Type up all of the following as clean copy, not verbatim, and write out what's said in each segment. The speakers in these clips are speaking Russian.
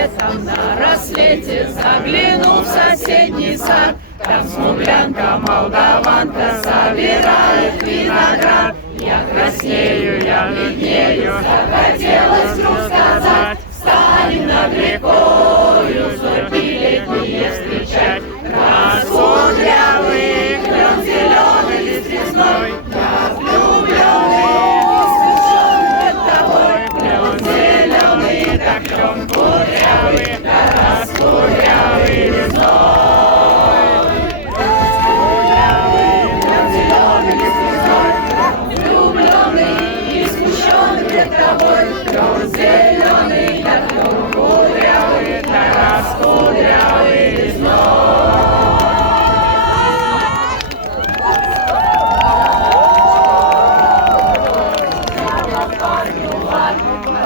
летом на рассвете заглянул в соседний сад. Там смуглянка, молдаванка собирает виноград. Я краснею, я бледнею, захотелось вдруг сказать: станем над рекою зорьки летние встречать. Раскудрявый клен зеленый лист резной, я влюбленный, искушен пред тобой. Клен зеленый, так клен кудрявый, да раскудрявый резной. Клен зеленый, да клен кудрявый, да раскудрявый резной.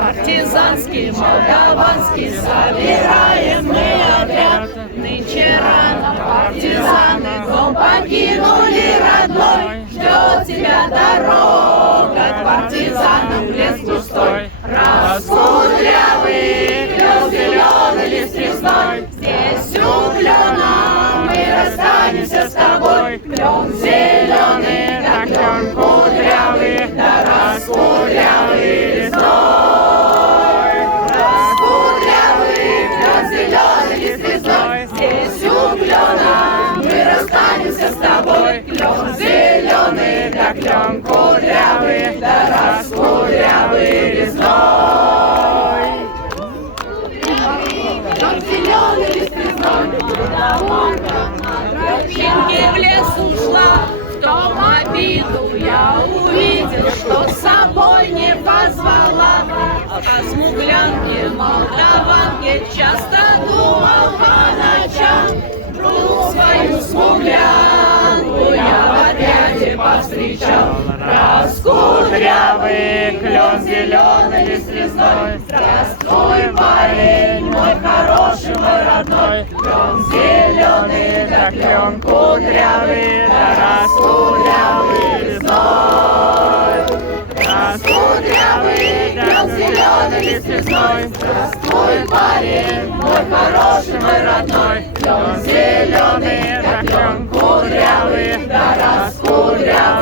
Партизанский, молдаванский, собираем мы отряд. Нынче рано партизаны дом покинули родной. Ждет тебя дорога к партизанам, лес густой. Раскудрявый клен зеленый лист резной, здесь у клена мы расстанемся с тобой. Клен зеленый, да клен кудрявый, да раскудрявый резной. Раскудрявый клен зеленый лист резной, здесь у клена мы расстанемся с тобой. Клен зеленый, да клен кудрявый, да раскудрявый резной. Клен зеленый лист резной, тропинке в лес ушла, в том обиду я увидел, что с собой не позвала. О смуглянке, молдаванке часто думал по ночам. Друг свою смуглянку я в отряде повстречал. Раскудрявый клен зеленый лист резной, здравствуй, парень мой хороший, мой родной. Клен зеленый, да клен кудрявый, да раскудрявый резной. Раскудрявый клен зеленый лист резной, здравствуй, парень мой хороший, мой родной. Клен зеленый, да клен кудрявый, да раскудрявый.